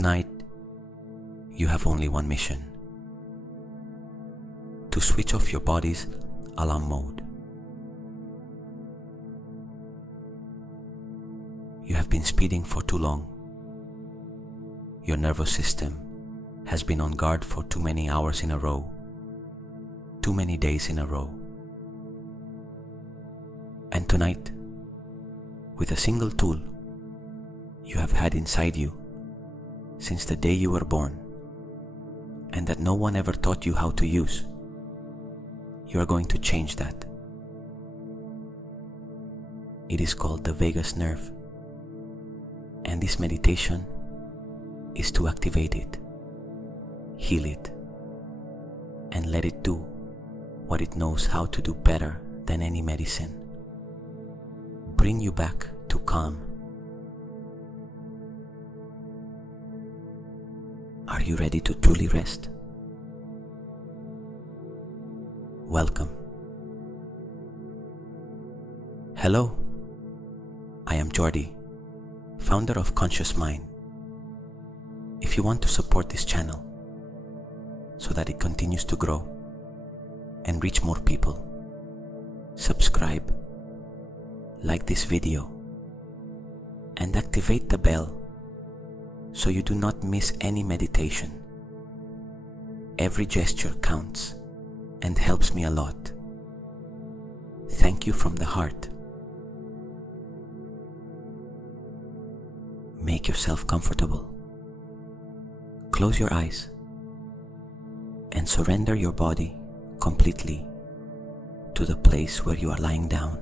Tonight, you have only one mission: to switch off your body's alarm mode. You have been speeding for too long. Your nervous system has been on guard for too many hours in a row, too many days in a row. And tonight, with a single tool you have had inside you since the day you were born, and that no one ever taught you how to use, you are going to change that. It is called the vagus nerve, and this meditation is to activate it, heal it, and let it do what it knows how to do better than any medicine. Bring you back to calm. Are you ready to truly rest? Welcome. Hello, I am Jordi, founder of Conscious Mind. If you want to support this channel so that it continues to grow and reach more people, subscribe, like this video, and activate the bell so you do not miss any meditation. Every gesture counts and helps me a lot. Thank you from the heart. Make yourself comfortable. Close your eyes and surrender your body completely to the place where you are lying down.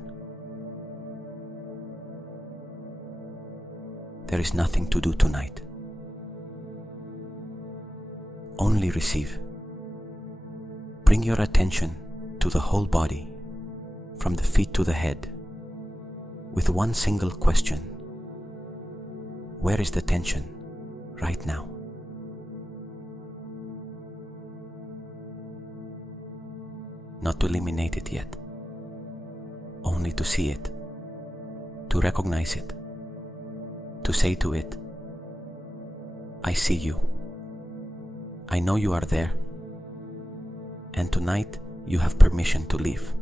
There is nothing to do tonight. Only receive. Bring your attention to the whole body, from the feet to the head, with one single question. Where is the tension right now? Not to eliminate it yet, only to see it, to recognize it, to say to it, I see you. I know you are there, and tonight you have permission to leave.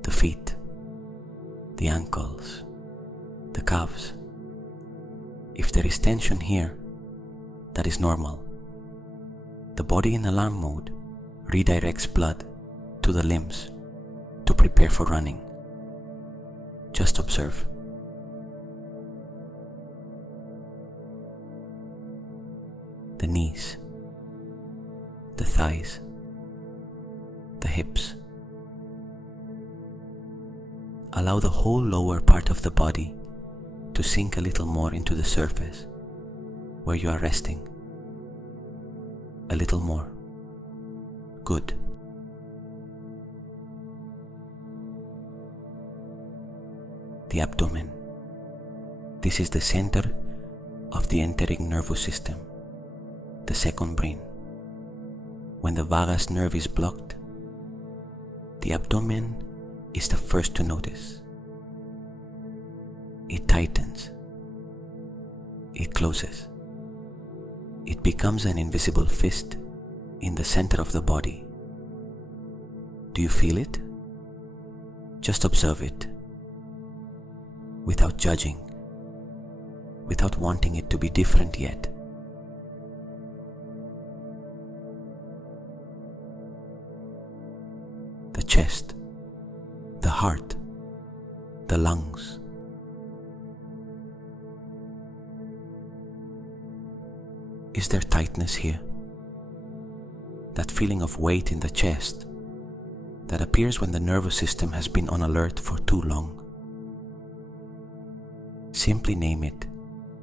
The feet, the ankles, the calves. If there is tension here, that is normal. The body in alarm mode redirects blood to the limbs to prepare for running. Just observe. The knees, the thighs, the hips. Allow the whole lower part of the body to sink a little more into the surface where you are resting. A little more. Good. The abdomen. This is the center of the enteric nervous system, the second brain. When the vagus nerve is blocked, the abdomen is the first to notice. It tightens. It closes. It becomes an invisible fist in the center of the body. Do you feel it? Just observe it, without judging, without wanting it to be different yet. The chest, the heart, the lungs. Is there tightness here? That feeling of weight in the chest that appears when the nervous system has been on alert for too long. Simply name it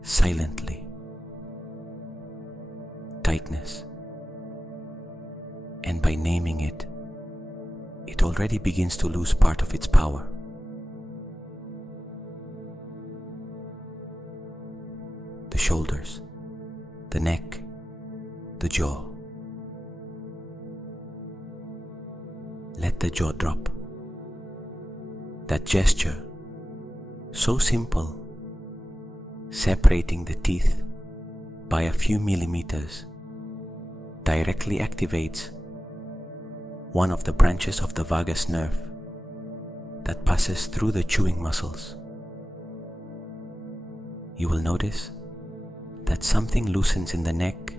silently. Tightness. And by naming it, it already begins to lose part of its power. The shoulders, the neck, the jaw. Let the jaw drop. That gesture So simple, separating the teeth by a few millimeters directly activates one of the branches of the vagus nerve that passes through the chewing muscles. You will notice that something loosens in the neck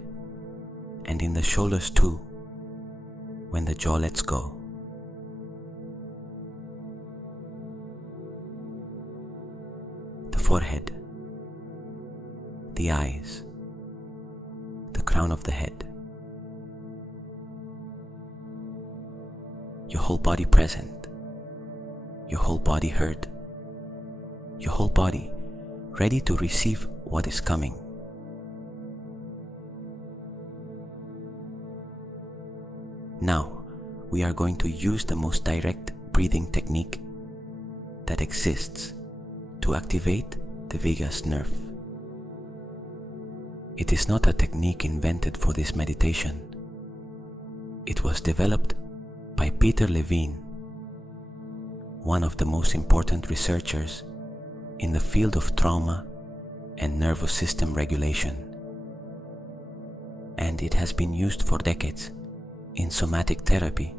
and in the shoulders too when the jaw lets go. The forehead, the eyes, the crown of the head. Your whole body present, your whole body heard, your whole body ready to receive what is coming. Now, we are going to use the most direct breathing technique that exists to activate the vagus nerve. It is not a technique invented for this meditation. It was developed by Peter Levine, one of the most important researchers in the field of trauma and nervous system regulation. And it has been used for decades in somatic therapy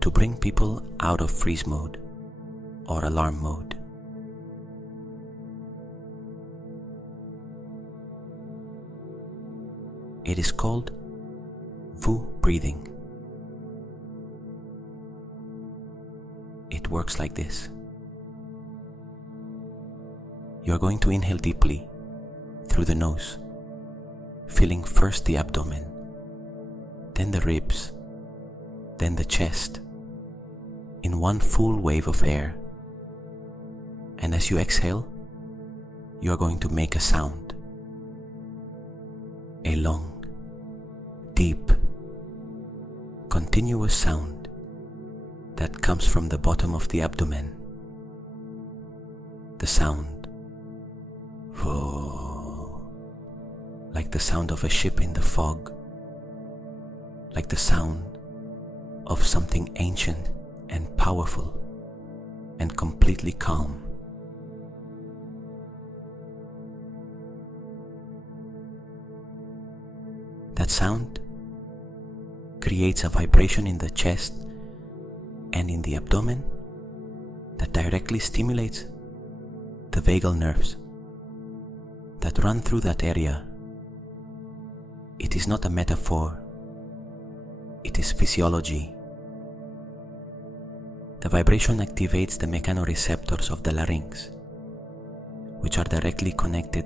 to bring people out of freeze mode or alarm mode. It is called Wu breathing. It works like this. You are going to inhale deeply through the nose, filling first the abdomen, then the ribs, then the chest, in one full wave of air. And as you exhale, you are going to make a sound. A long, deep, continuous sound that comes from the bottom of the abdomen. The sound, like the sound of a ship in the fog, like the sound of something ancient and powerful and completely calm. That sound creates a vibration in the chest and in the abdomen that directly stimulates the vagal nerves that run through that area. It is not a metaphor, it is physiology. The vibration activates the mechanoreceptors of the larynx, which are directly connected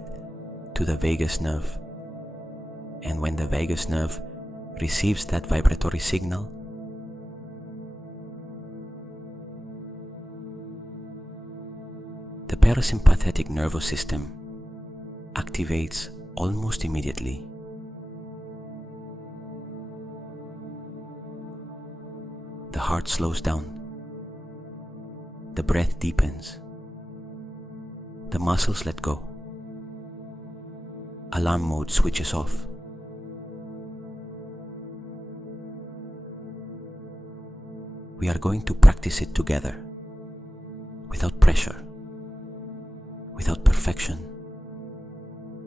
to the vagus nerve. And when the vagus nerve receives that vibratory signal, the parasympathetic nervous system activates almost immediately. The heart slows down, the breath deepens, the muscles let go, alarm mode switches off. We are going to practice it together, without pressure, without perfection.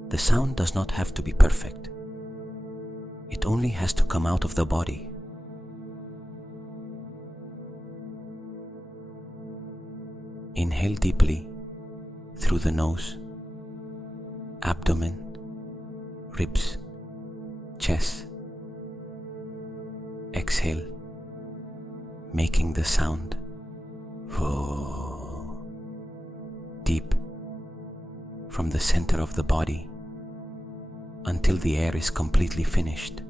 The sound does not have to be perfect. It only has to come out of the body. Inhale deeply through the nose, abdomen, ribs, chest. Exhale, making the sound deep from the center of the body until the air is completely finished.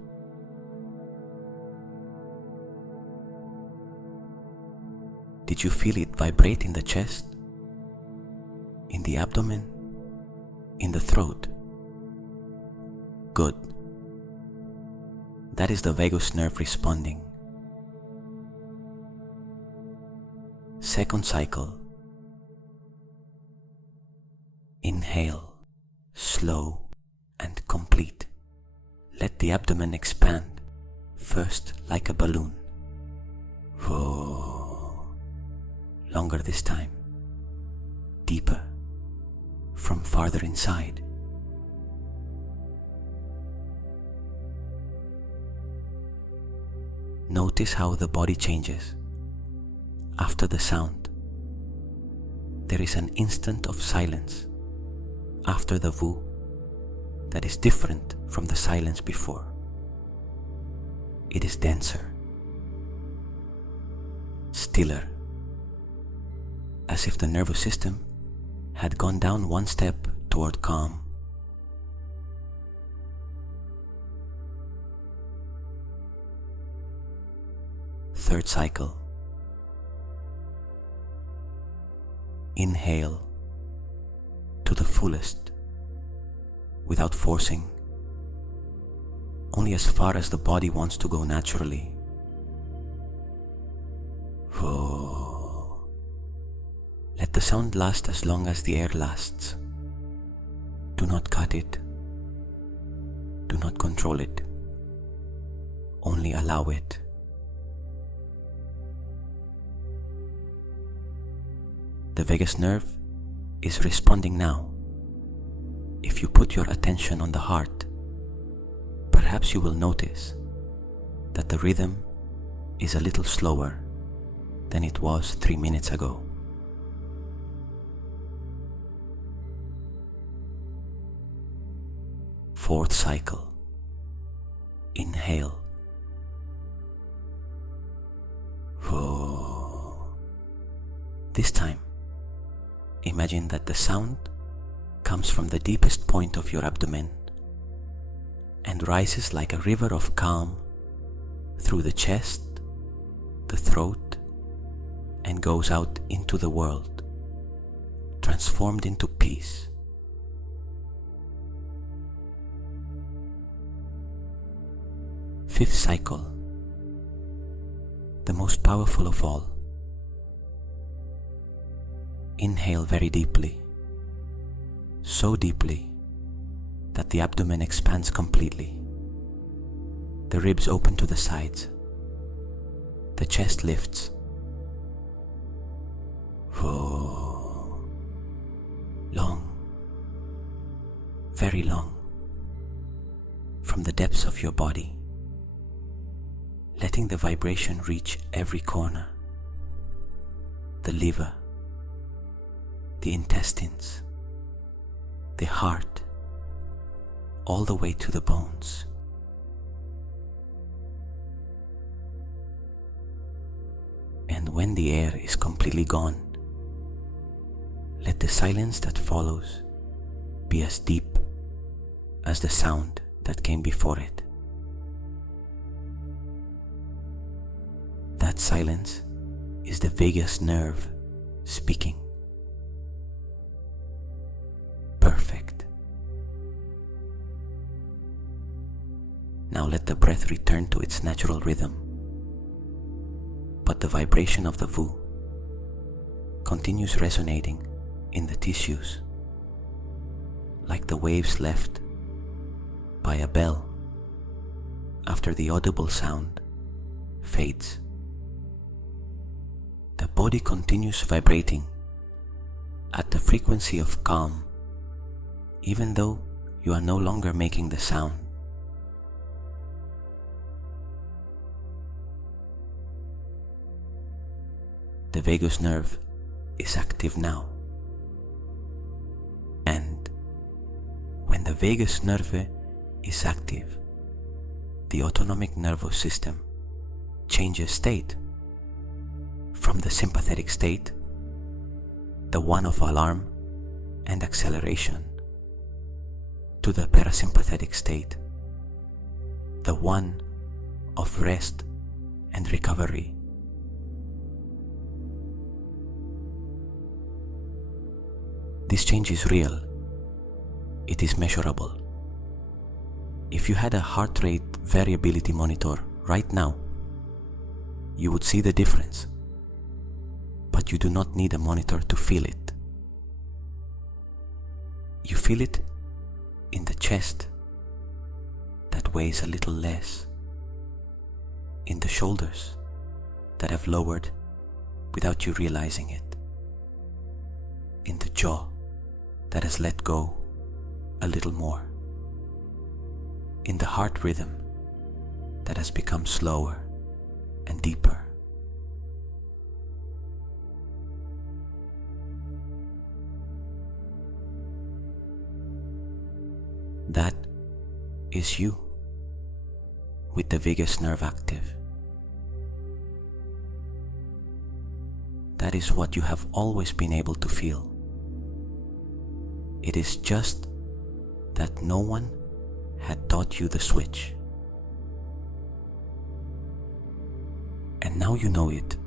Did you feel it vibrate in the chest, in the abdomen, in the throat? Good. That is the vagus nerve responding. Second cycle. Inhale, slow and complete. Let the abdomen expand, first like a balloon. Longer this time. deeper from farther inside. Notice how the body changes. After the sound, there is an instant of silence after the woo that is different from the silence before. It is denser, stiller, as if the nervous system had gone down one step toward calm. Third cycle. Inhale to the fullest, without forcing, only as far as the body wants to go naturally. Let the sound last as long as the air lasts. Do not cut it. Do not control it. Only allow it. The vagus nerve is responding now. If you put your attention on the heart, perhaps you will notice that the rhythm is a little slower than it was 3 minutes ago. Fourth cycle. Inhale. This time, imagine that the sound comes from the deepest point of your abdomen and rises like a river of calm through the chest, the throat, and goes out into the world, transformed into peace. Fifth cycle, the most powerful of all. Inhale very deeply, so deeply that the abdomen expands completely. The ribs open to the sides. The chest lifts. Long, very long, from the depths of your body, letting the vibration reach every corner, the liver, the intestines, the heart, all the way to the bones. And when the air is completely gone, let the silence that follows be as deep as the sound that came before it. That silence is the vagus nerve speaking. Perfect. Now let the breath return to its natural rhythm, but the vibration of the woo continues resonating in the tissues, like the waves left by a bell after the audible sound fades. The body continues vibrating at the frequency of calm, even though you are no longer making the sound. The vagus nerve is active now. And when the vagus nerve is active, the autonomic nervous system changes state from the sympathetic state, the one of alarm and acceleration, to the parasympathetic state, the one of rest and recovery. This change is real. It is measurable. If you had a heart rate variability monitor right now, you would see the difference. But you do not need a monitor to feel it. You feel it in the chest that weighs a little less, in the shoulders that have lowered without you realizing it, in the jaw that has let go a little more, in the heart rhythm that has become slower and deeper. That is you, with the vagus nerve active. That is what you have always been able to feel. It is just that no one had taught you the switch. And now you know it.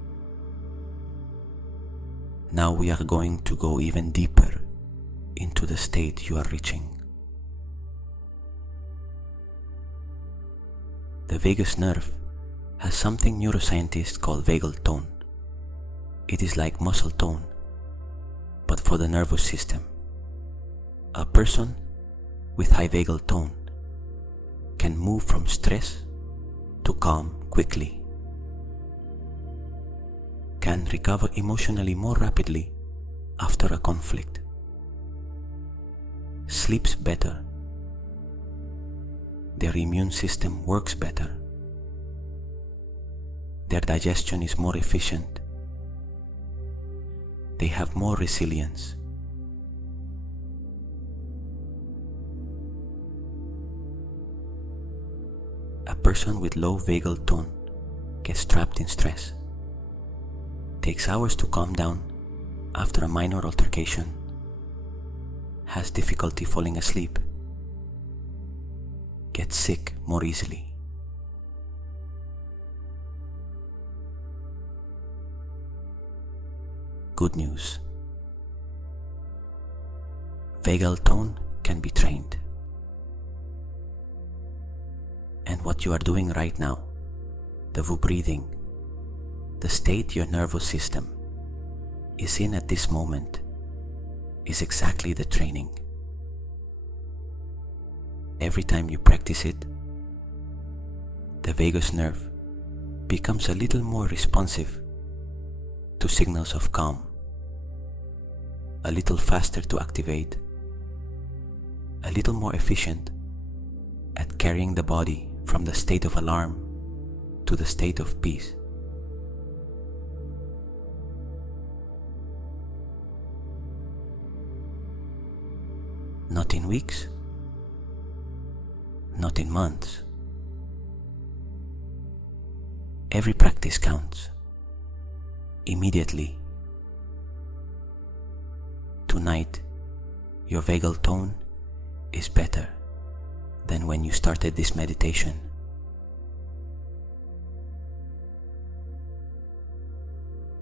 Now we are going to go even deeper into the state you are reaching. The vagus nerve has something neuroscientists call vagal tone. It is like muscle tone, but for the nervous system. A person with high vagal tone can move from stress to calm quickly, can recover emotionally more rapidly after a conflict, sleeps better, their immune system works better, their digestion is more efficient, they have more resilience. A person with low vagal tone gets trapped in stress, takes hours to calm down after a minor altercation, has difficulty falling asleep, gets sick more easily. Good news. Vagal tone can be trained. And what you are doing right now, the VU breathing, the state your nervous system is in at this moment, is exactly the training. Every time you practice it, the vagus nerve becomes a little more responsive to signals of calm, a little faster to activate, a little more efficient at carrying the body from the state of alarm to the state of peace. Not in weeks, not in months. Every practice counts. Immediately. Tonight, your vagal tone is better than when you started this meditation.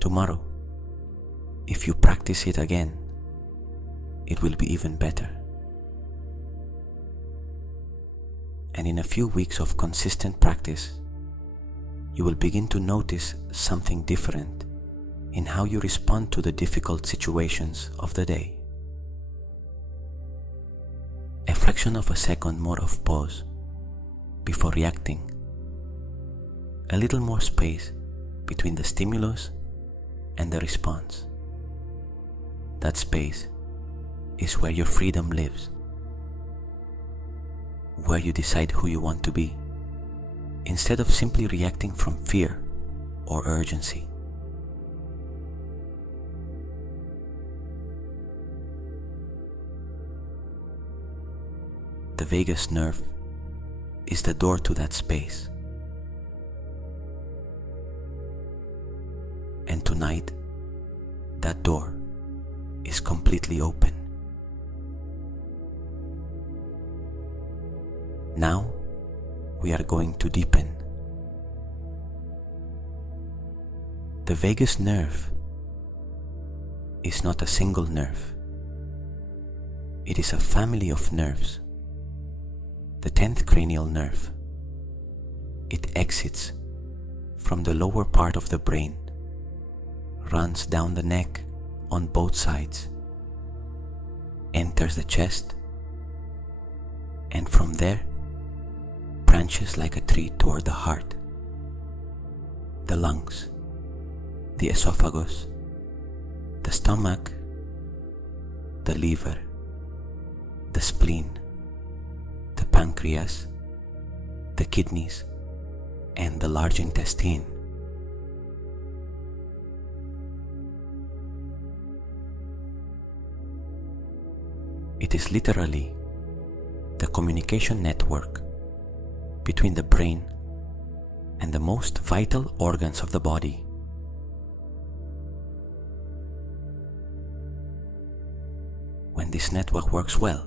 Tomorrow, if you practice it again, it will be even better. And in a few weeks of consistent practice, you will begin to notice something different in how you respond to the difficult situations of the day. A fraction of a second more of pause before reacting. A little more space between the stimulus and the response. That space is where your freedom lives, where you decide who you want to be, instead of simply reacting from fear or urgency. The vagus nerve is the door to that space. And tonight, that door is completely open. Now, we are going to deepen. The vagus nerve is not a single nerve. It is a family of nerves. The 10th cranial nerve. It exits from the lower part of the brain, runs down the neck on both sides, enters the chest, and from there branches like a tree toward the heart, the lungs, the esophagus, the stomach, the liver, the spleen, the pancreas, the kidneys, and the large intestine. It is literally the communication network between the brain and the most vital organs of the body. When this network works well,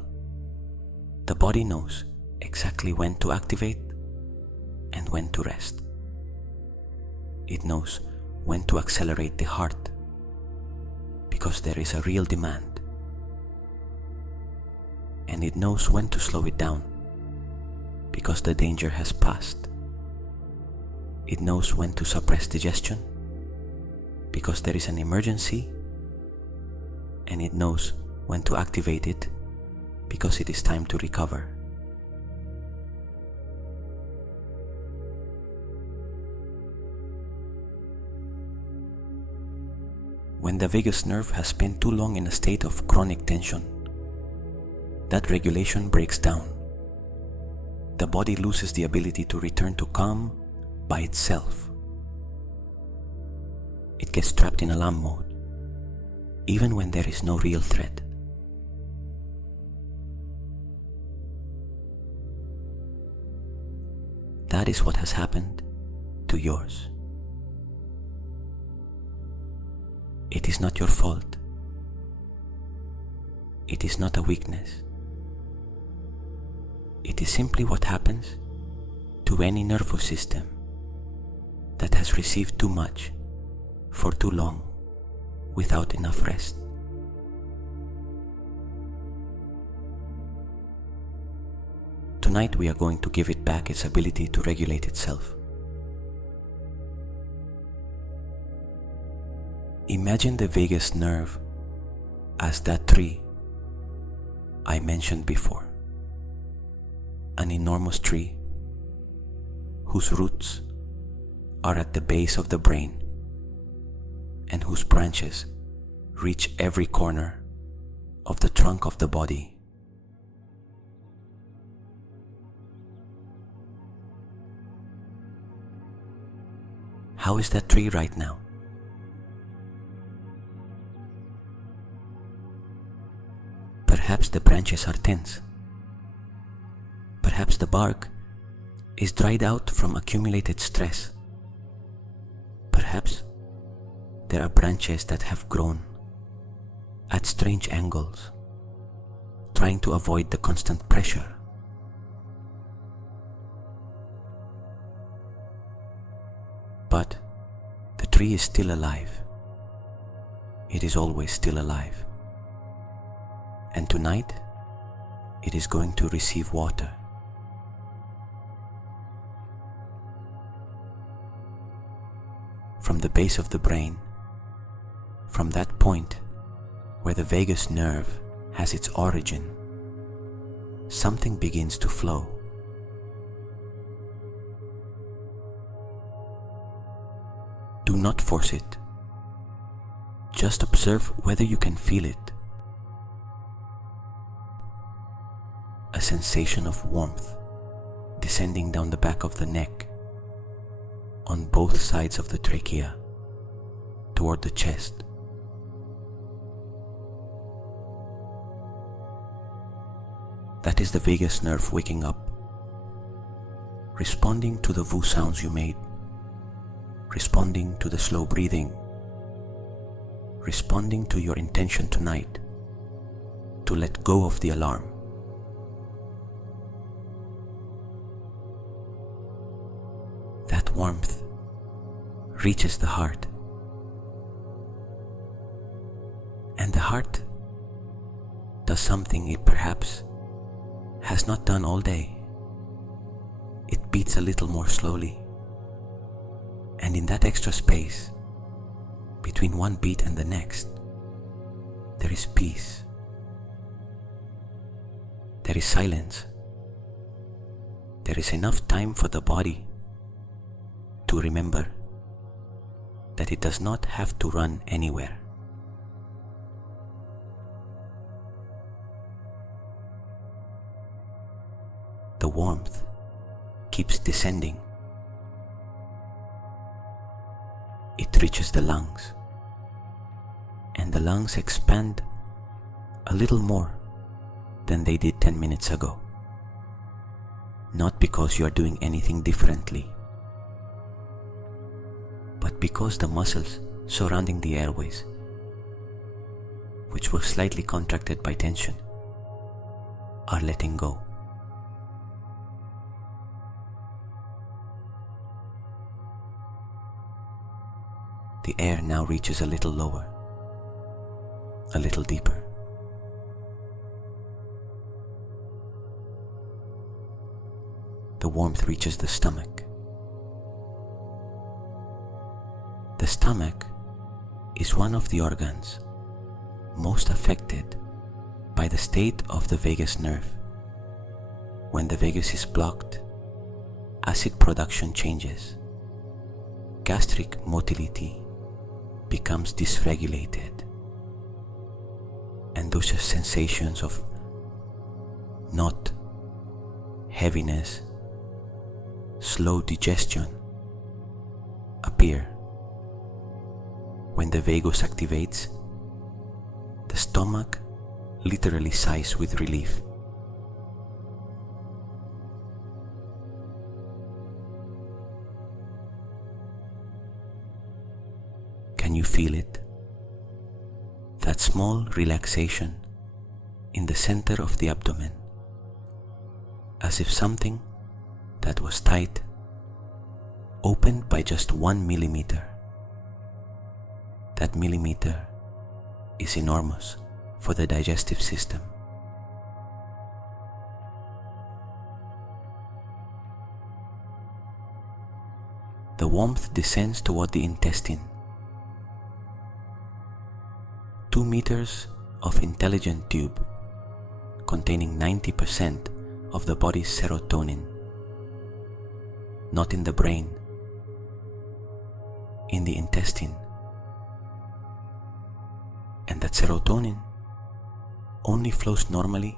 the body knows exactly when to activate and when to rest. It knows when to accelerate the heart because there is a real demand. And it knows when to slow it down because the danger has passed. It knows when to suppress digestion because there is an emergency, and it knows when to activate it because it is time to recover. When the vagus nerve has spent too long in a state of chronic tension, that regulation breaks down. The body loses the ability to return to calm by itself. It gets trapped in alarm mode, even when there is no real threat. That is what has happened to yours. It is not your fault. It is not a weakness. It is simply what happens to any nervous system that has received too much for too long without enough rest. Tonight we are going to give it back its ability to regulate itself. Imagine the vagus nerve as that tree I mentioned before. An enormous tree whose roots are at the base of the brain and whose branches reach every corner of the trunk of the body. How is that tree right now? Perhaps the branches are tense. Perhaps the bark is dried out from accumulated stress. Perhaps there are branches that have grown at strange angles, trying to avoid the constant pressure. But the tree is still alive. It is always still alive. And tonight, it is going to receive water. From the base of the brain, from that point where the vagus nerve has its origin, something begins to flow. Do not force it. Just observe whether you can feel it. A sensation of warmth descending down the back of the neck, on both sides of the trachea, toward the chest. That is the vagus nerve waking up, responding to the voo sounds you made, responding to the slow breathing, responding to your intention tonight to let go of the alarm. That warmth reaches the heart, and the heart does something it perhaps has not done all day. It beats a little more slowly, and in that extra space between one beat and the next, there is peace, there is silence, there is enough time for the body to remember that it does not have to run anywhere. keeps descending. It reaches the lungs, and the lungs expand a little more than they did 10 minutes ago. Not because you are doing anything differently, but because the muscles surrounding the airways, which were slightly contracted by tension, are letting go. The air now reaches a little lower, a little deeper. The warmth reaches the stomach. The stomach is one of the organs most affected by the state of the vagus nerve. When the vagus is blocked, acid production changes. Gastric motility becomes dysregulated, and those sensations of knot, heaviness, slow digestion appear. When the vagus activates, the stomach literally sighs with relief. Can you feel it? That small relaxation in the center of the abdomen, as if something that was tight opened by just 1 millimeter. That millimeter is enormous for the digestive system. The warmth descends toward the intestine. 2 meters of intelligent tube containing 90% of the body's serotonin. Not in the brain, in the intestine. And that serotonin only flows normally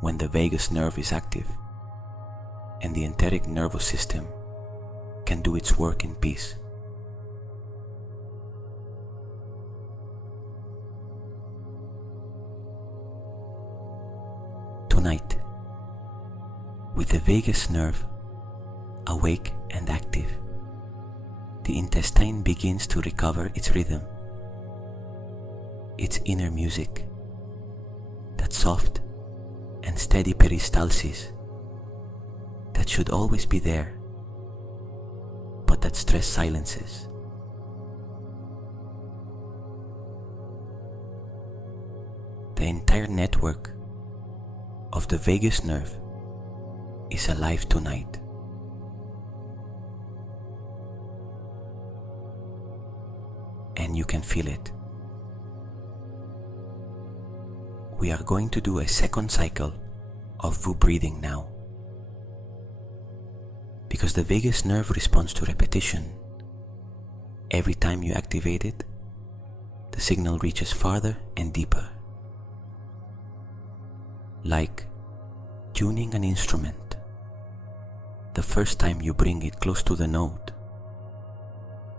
when the vagus nerve is active and the enteric nervous system can do its work in peace. Tonight, with the vagus nerve awake and active, the intestine begins to recover its rhythm, its inner music, that soft and steady peristalsis that should always be there, but that stress silences. The entire network of the vagus nerve is alive tonight. And you can feel it. We are going to do a second cycle of Vu breathing now. Because the vagus nerve responds to repetition. Every time you activate it, the signal reaches farther and deeper. Like tuning an instrument. The first time you bring it close to the note.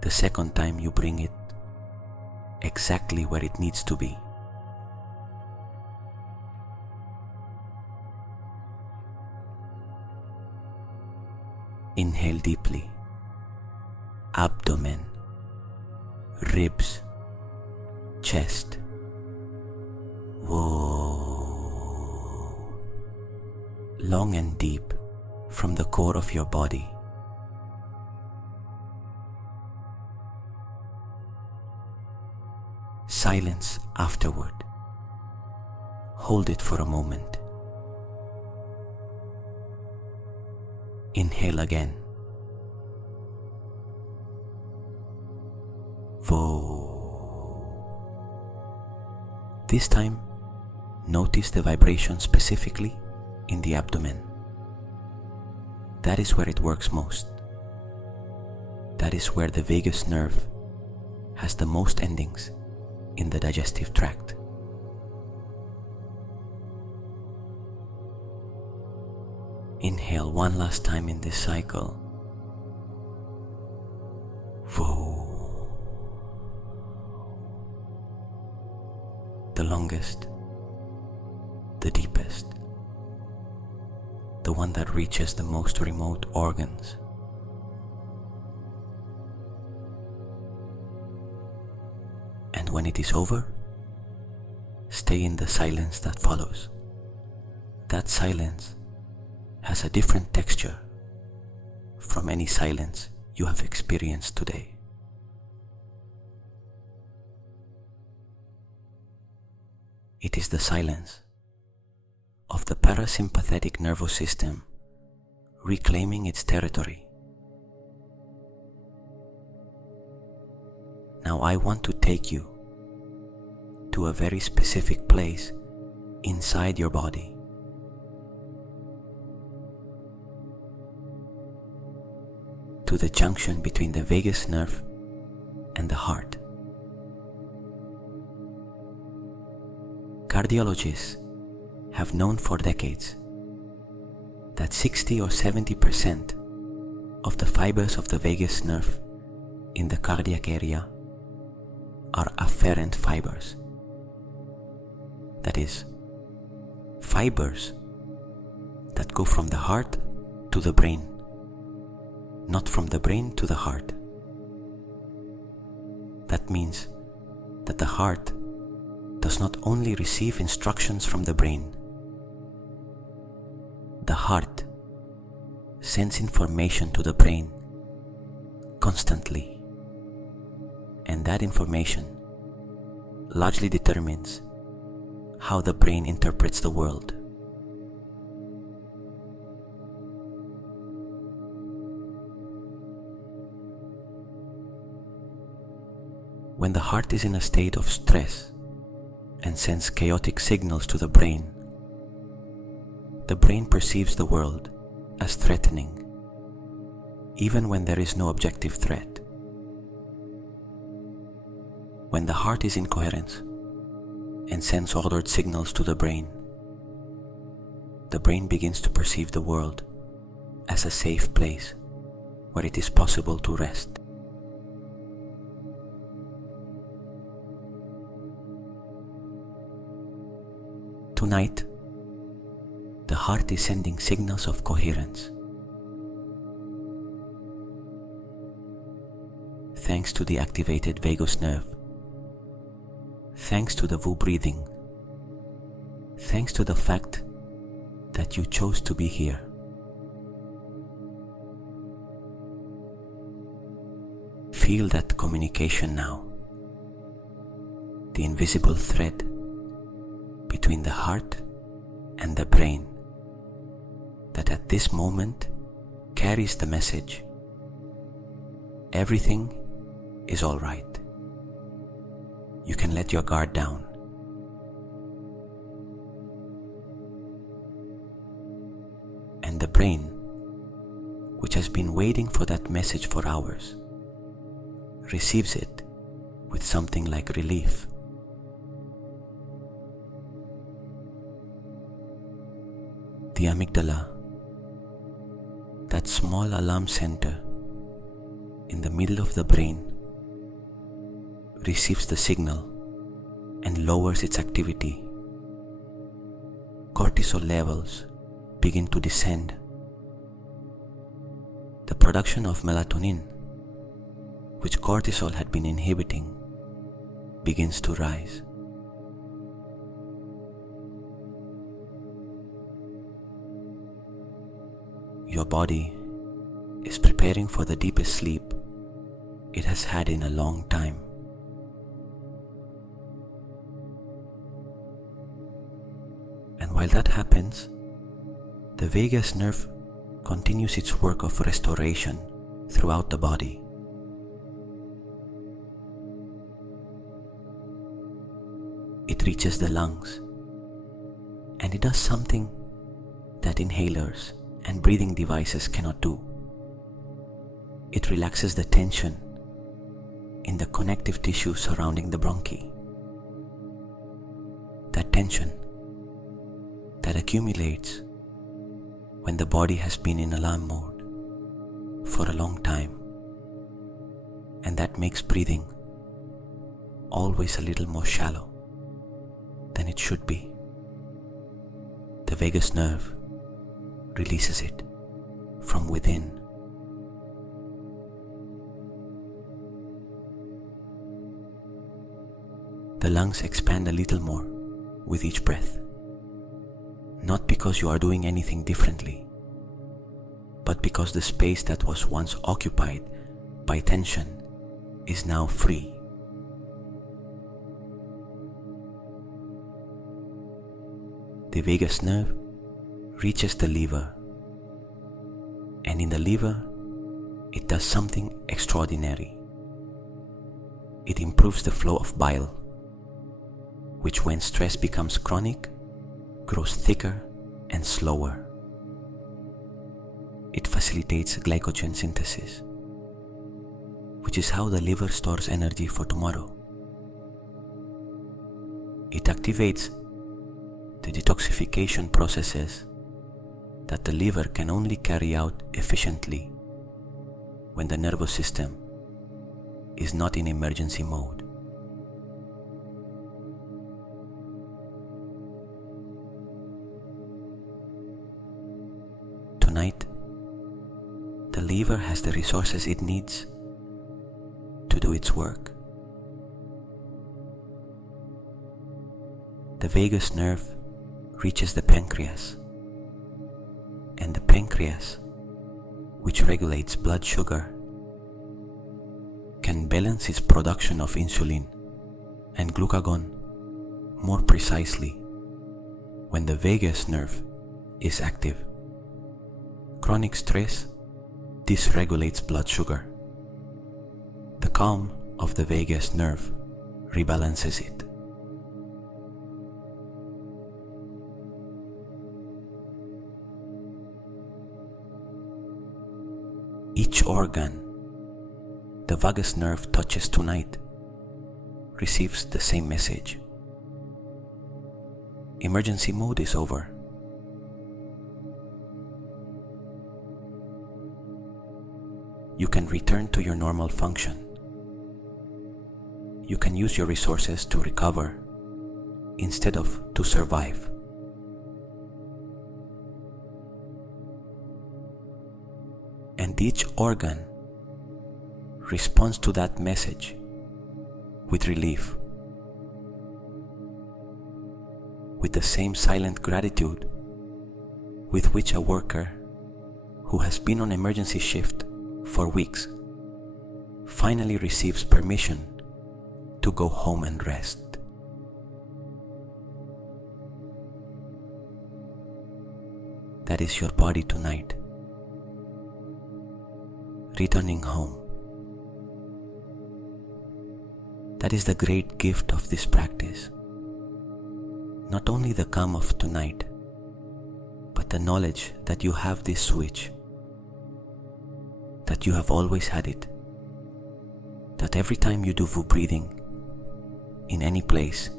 The second time you bring it exactly where it needs to be. Inhale deeply. Abdomen, ribs, chest. Whoa. Long and deep from the core of your body. Silence afterward. Hold it for a moment. Inhale again. Vo. This time, notice the vibration specifically in the abdomen. That is where it works most. That is where the vagus nerve has the most endings in the digestive tract. Inhale one last time in this cycle. Whoa. The longest, the deepest, the one that reaches the most remote organs. And when it is over, stay in the silence that follows. That silence has a different texture from any silence you have experienced today. It is the silence of the parasympathetic nervous system reclaiming its territory. Now I want to take you to a very specific place inside your body. To the junction between the vagus nerve and the heart. Cardiologists have known for decades that 60 or 70% of the fibers of the vagus nerve in the cardiac area are afferent fibers. That is, fibers that go from the heart to the brain, not from the brain to the heart. That means that the heart does not only receive instructions from the brain. The heart sends information to the brain constantly, and that information largely determines how the brain interprets the world. When the heart is in a state of stress and sends chaotic signals to the brain perceives the world as threatening, even when there is no objective threat. When the heart is in coherence and sends ordered signals to the brain begins to perceive the world as a safe place where it is possible to rest. Tonight, the heart is sending signals of coherence. Thanks to the activated vagus nerve, thanks to the Wu breathing, thanks to the fact that you chose to be here. Feel that communication now, the invisible thread between the heart and the brain that at this moment carries the message: everything is all right. You can let your guard down. And the brain, which has been waiting for that message for hours, receives it with something like relief. The amygdala, that small alarm center in the middle of the brain, receives the signal and lowers its activity. Cortisol levels begin to descend. The production of melatonin, which cortisol had been inhibiting, begins to rise. Your body is preparing for the deepest sleep it has had in a long time. And while that happens, the vagus nerve continues its work of restoration throughout the body. It reaches the lungs, and it does something that inhalers and breathing devices cannot do. It relaxes the tension in the connective tissue surrounding the bronchi. That tension that accumulates when the body has been in alarm mode for a long time, and that makes breathing always a little more shallow than it should be. The vagus nerve releases it from within. The lungs expand a little more with each breath, not because you are doing anything differently, but because the space that was once occupied by tension is now free. The vagus nerve reaches the liver, and in the liver it does something extraordinary. It improves the flow of bile, which when stress becomes chronic, grows thicker and slower. It facilitates glycogen synthesis, which is how the liver stores energy for tomorrow. It activates the detoxification processes that the liver can only carry out efficiently when the nervous system is not in emergency mode. Tonight, the liver has the resources it needs to do its work. The vagus nerve reaches the pancreas, and the pancreas, which regulates blood sugar, can balance its production of insulin and glucagon more precisely when the vagus nerve is active. Chronic stress dysregulates blood sugar. The calm of the vagus nerve rebalances it. Each organ the vagus nerve touches tonight receives the same message. Emergency mode is over. You can return to your normal function. You can use your resources to recover instead of to survive. And each organ responds to that message with relief, with the same silent gratitude with which a worker who has been on emergency shift for weeks finally receives permission to go home and rest. That is your body tonight, returning home. That is the great gift of this practice. Not only the calm of tonight, but the knowledge that you have this switch, that you have always had it, that every time you do Wu breathing, in any place,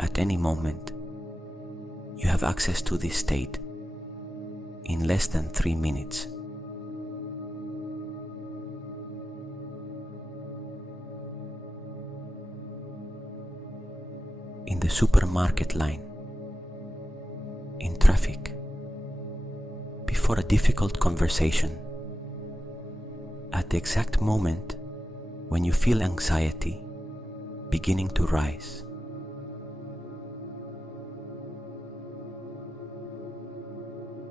at any moment, you have access to this state in less than 3 minutes. In the supermarket line, in traffic, before a difficult conversation, at the exact moment when you feel anxiety beginning to rise.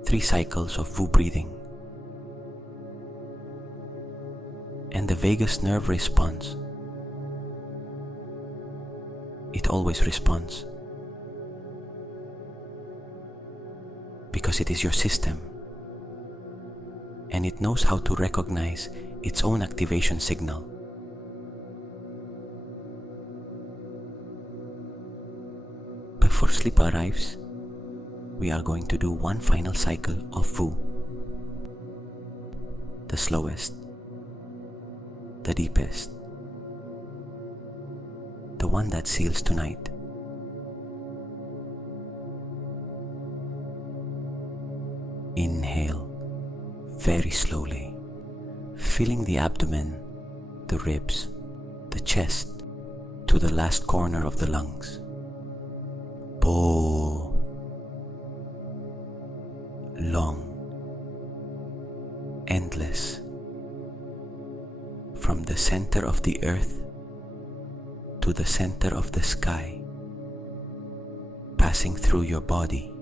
Three cycles of Wu breathing, and the vagus nerve responds. It always responds, because it is your system, and it knows how to recognize its own activation signal. Before sleep arrives, we are going to do one final cycle of Wu, the slowest, the deepest, the one that seals tonight. very slowly, filling the abdomen, the ribs, the chest, to the last corner of the lungs. Bo. Long, endless, from the center of the earth to the center of the sky, passing through your body,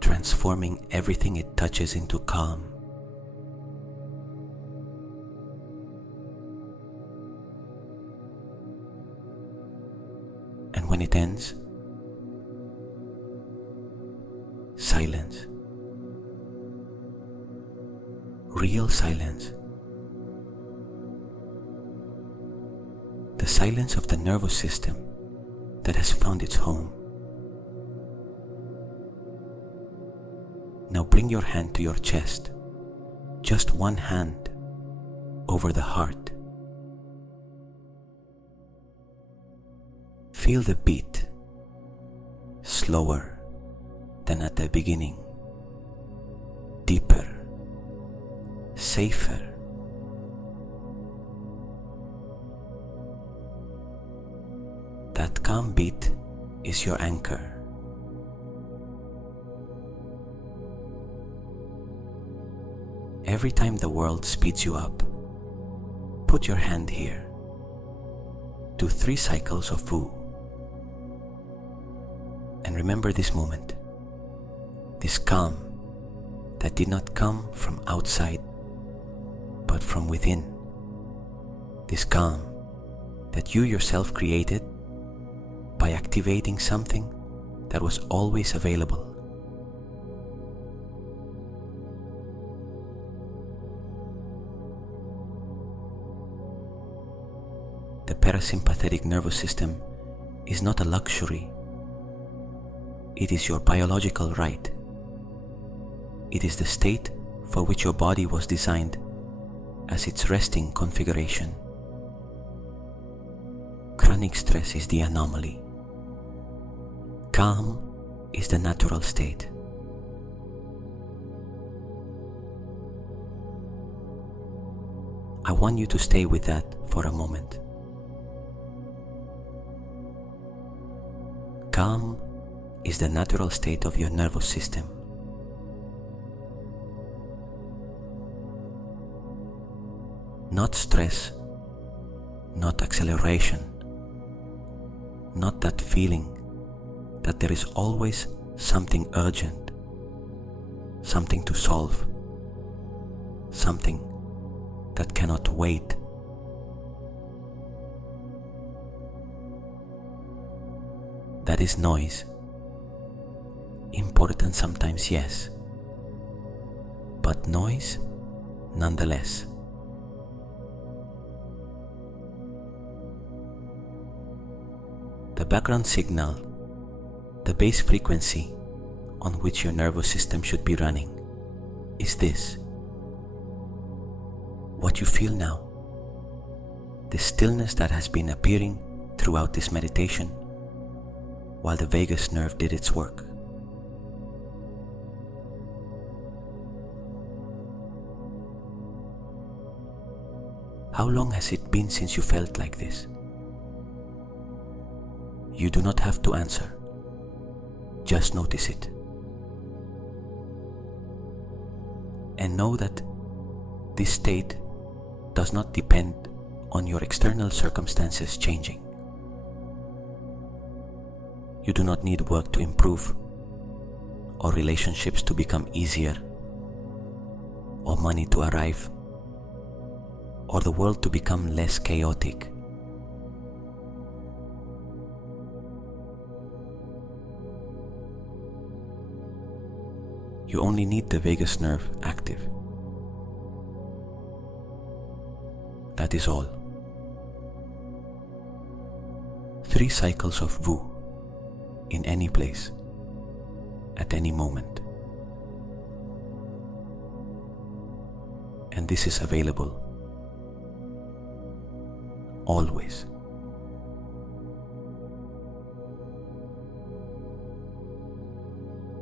transforming everything it touches into calm. And when it ends, silence. Real silence. The silence of the nervous system that has found its home. Now bring your hand to your chest, just one hand over the heart. Feel the beat, slower than at the beginning, deeper, safer. That calm beat is your anchor. Every time the world speeds you up, put your hand here. Do 3 cycles of Wu. And remember this moment, this calm that did not come from outside, but from within. This calm that you yourself created by activating something that was always available. The parasympathetic nervous system is not a luxury. It is your biological right. It is the state for which your body was designed as its resting configuration. Chronic stress is the anomaly. Calm is the natural state. I want you to stay with that for a moment. Calm is the natural state of your nervous system. Not stress, not acceleration, not that feeling that there is always something urgent, something to solve, something that cannot wait. That is noise. Important sometimes, yes, but noise nonetheless. The background signal, the base frequency on which your nervous system should be running, is this. What you feel now, the stillness that has been appearing throughout this meditation while the vagus nerve did its work. How long has it been since you felt like this? You do not have to answer. Just notice it. And know that this state does not depend on your external circumstances changing. You do not need work to improve, or relationships to become easier, or money to arrive, or the world to become less chaotic. You only need the vagus nerve active. That is all. 3 cycles of Wu in any place, at any moment. And this is available always.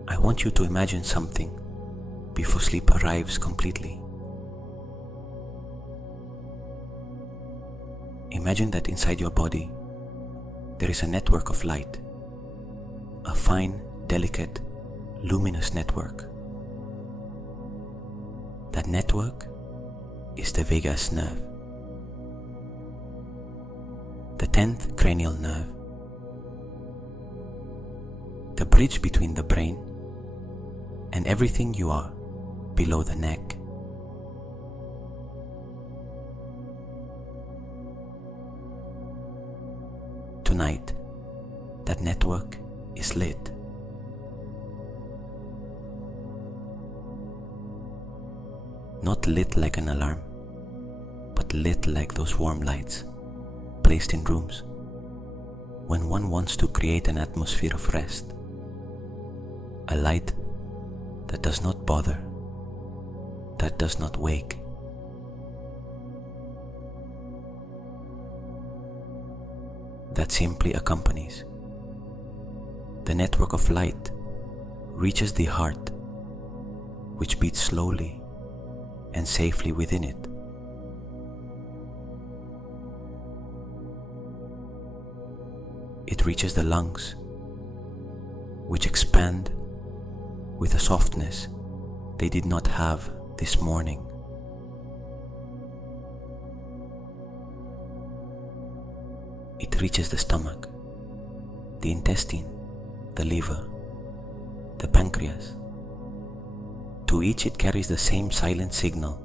I want you to imagine something before sleep arrives completely. Imagine that inside your body there is a network of light, a fine, delicate, luminous network. That network is the vagus nerve, the 10th cranial nerve, the bridge between the brain and everything you are below the neck. Tonight, that network is lit. Not lit like an alarm, but lit like those warm lights placed in rooms when one wants to create an atmosphere of rest. A light that does not bother, that does not wake. That simply accompanies. The network of light reaches the heart, which beats slowly and safely within it. It reaches the lungs, which expand with a softness they did not have this morning. It reaches the stomach, the intestine, the liver, the pancreas. To each it carries the same silent signal: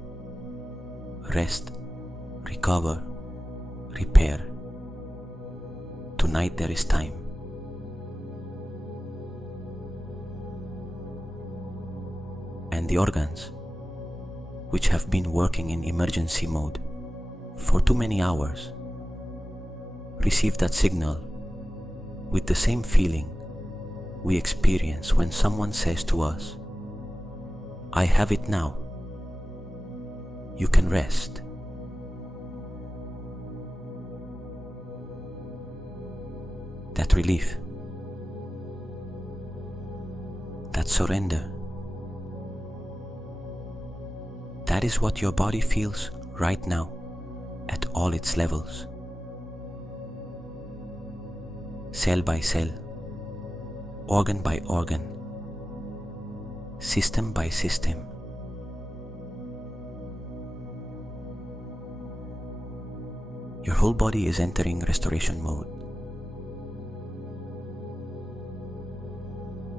rest, recover, repair. Tonight there is time. And the organs, which have been working in emergency mode for too many hours, receive that signal with the same feeling we experience when someone says to us, "I have it now. You can rest." That relief, that surrender, that is what your body feels right now at all its levels. Cell by cell, organ by organ, system by system. Your whole body is entering restoration mode.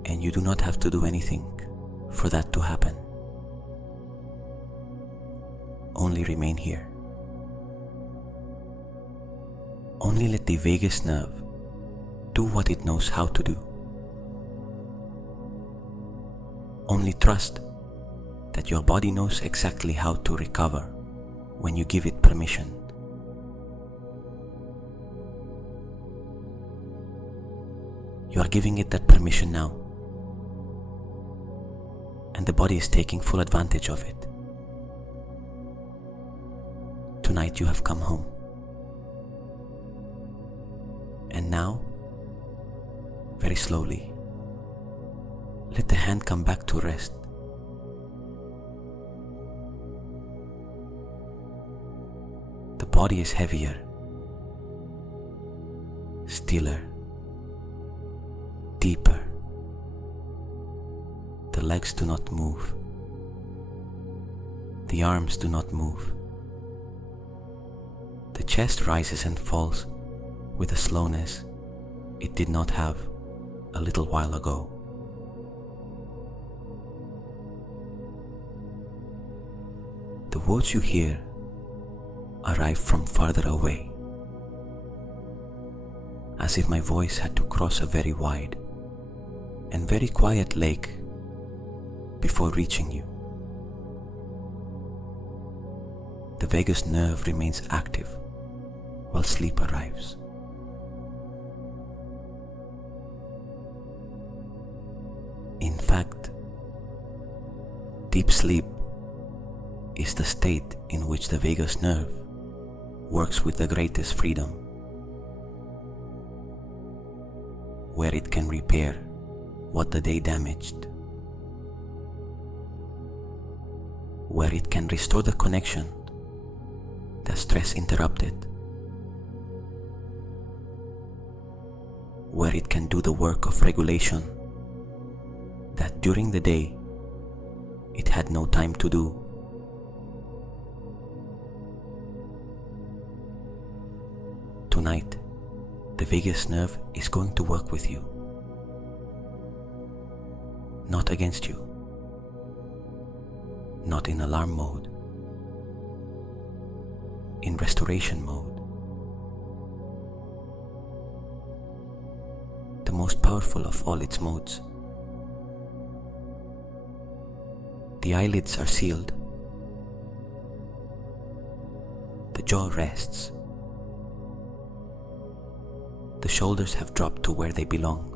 And you do not have to do anything for that to happen. Only remain here. Only let the vagus nerve do what it knows how to do. Only trust that your body knows exactly how to recover when you give it permission. You are giving it that permission now, and the body is taking full advantage of it. Tonight you have come home. And now, very slowly, let the hand come back to rest. The body is heavier, stiller, deeper. The legs do not move. The arms do not move. The chest rises and falls with a slowness it did not have a little while ago. The words you hear arrive from farther away, as if my voice had to cross a very wide and very quiet lake before reaching you. The vagus nerve remains active while sleep arrives. In fact, deep sleep is the state in which the vagus nerve works with the greatest freedom, where it can repair what the day damaged. where it can restore the connection that stress interrupted, where it can do the work of regulation that during the day it had no time to do. Tonight, the vagus nerve is going to work with you, not against you, not in alarm mode, in restoration mode. The most powerful of all its modes. The eyelids are sealed. The jaw rests. The shoulders have dropped to where they belong.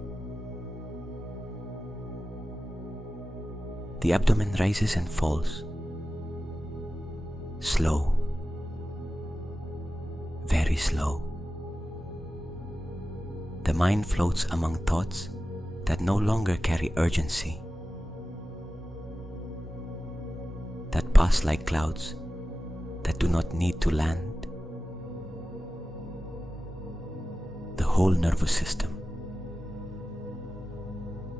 The abdomen rises and falls. Slow. Very slow. The mind floats among thoughts that no longer carry urgency, that pass like clouds that do not need to land. The whole nervous system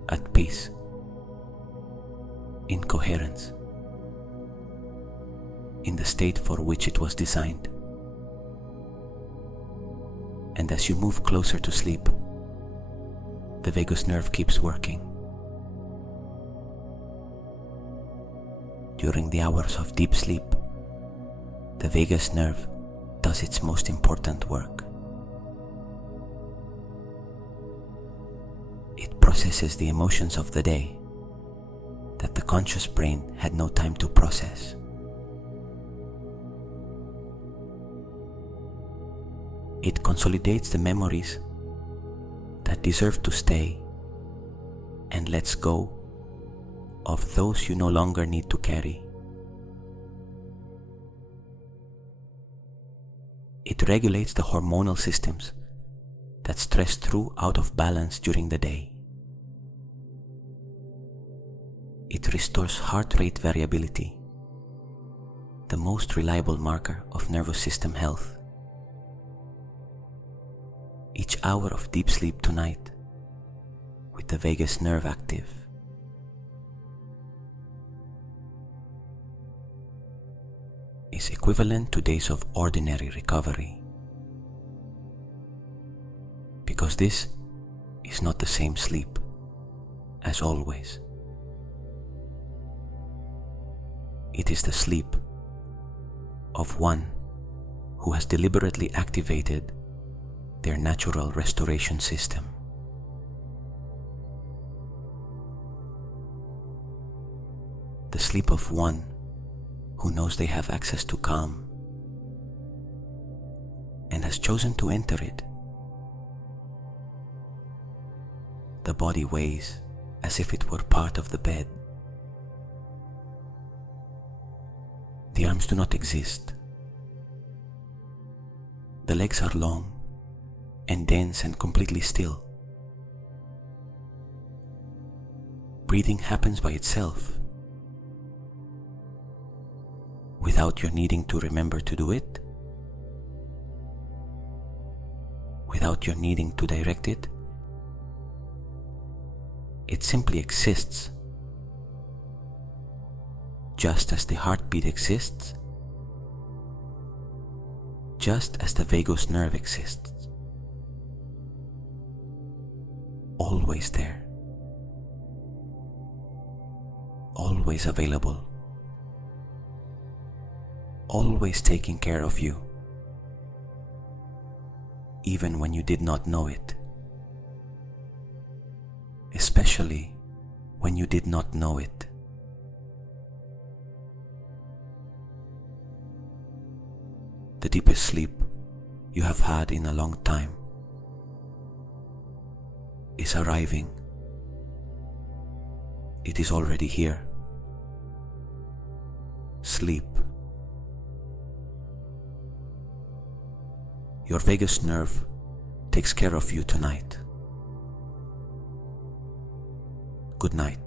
at peace, in coherence, in the state for which it was designed. And as you move closer to sleep, the vagus nerve keeps working. During the hours of deep sleep, the vagus nerve does its most important work. It processes the emotions of the day that the conscious brain had no time to process. It consolidates the memories that deserve to stay and lets go of those you no longer need to carry. It regulates the hormonal systems that stress threw out of balance during the day. It restores heart rate variability, the most reliable marker of nervous system health. Each hour of deep sleep tonight, with the vagus nerve active, is equivalent to days of ordinary recovery. Because this is not the same sleep as always. It is the sleep of one who has deliberately activated their natural restoration system. The sleep of one who knows they have access to calm and has chosen to enter it. The body weighs as if it were part of the bed. The arms do not exist. The legs are long and dense and completely still. Breathing happens by itself, without your needing to remember to do it, without your needing to direct it. It simply exists, just as the heartbeat exists, just as the vagus nerve exists. Always there, always available, always taking care of you, even when you did not know it, especially when you did not know it. The deepest sleep you have had in a long time is arriving. It is already here. Sleep. Your vagus nerve takes care of you tonight. Good night.